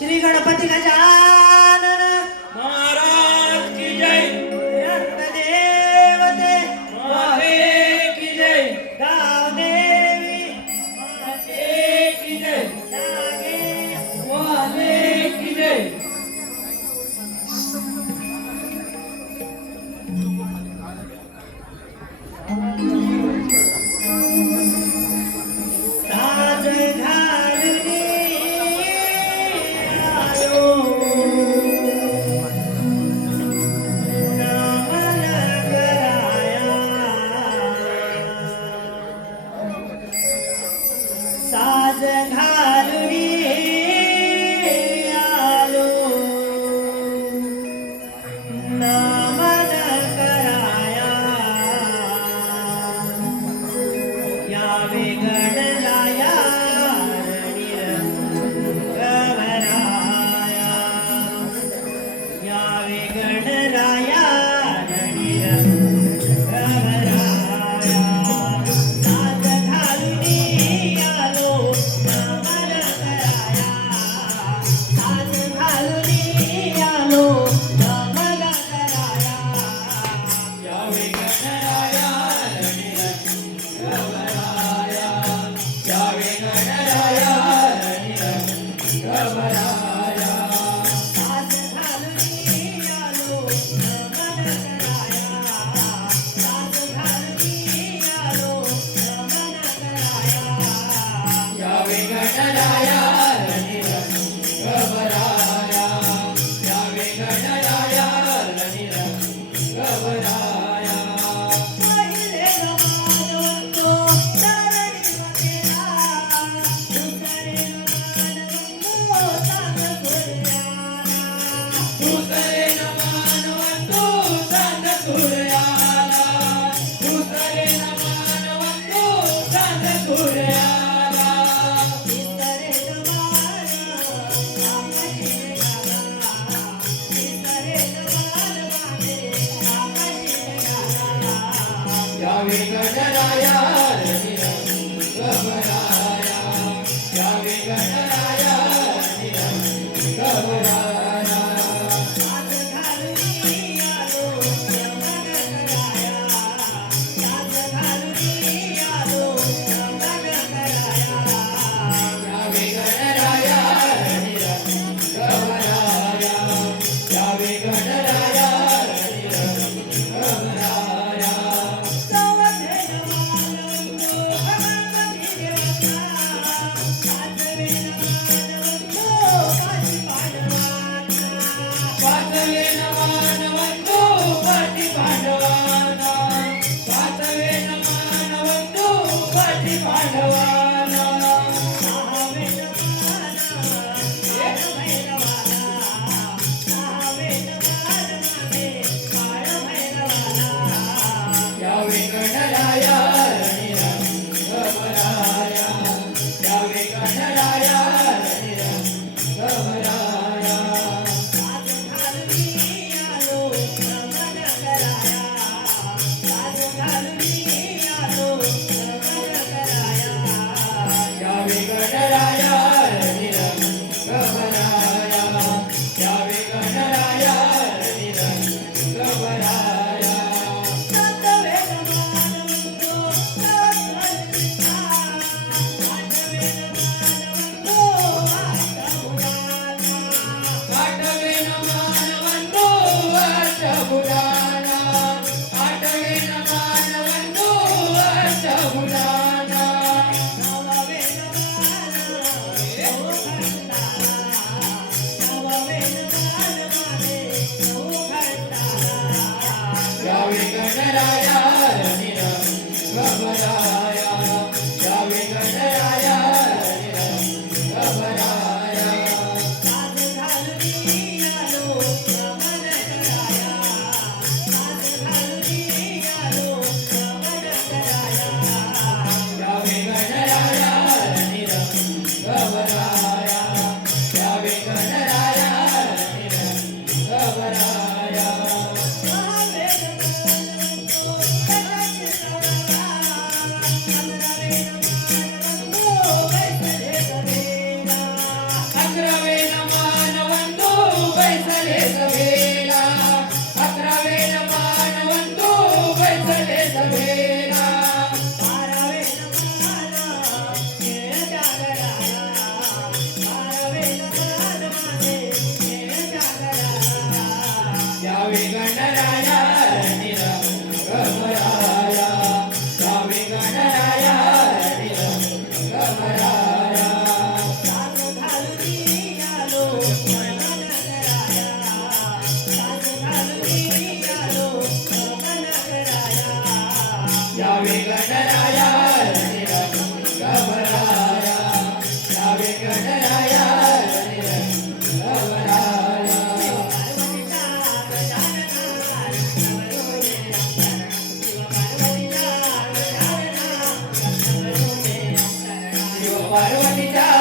श्री गणपतीला जा यावे ಗಣರಾಯ Jessica.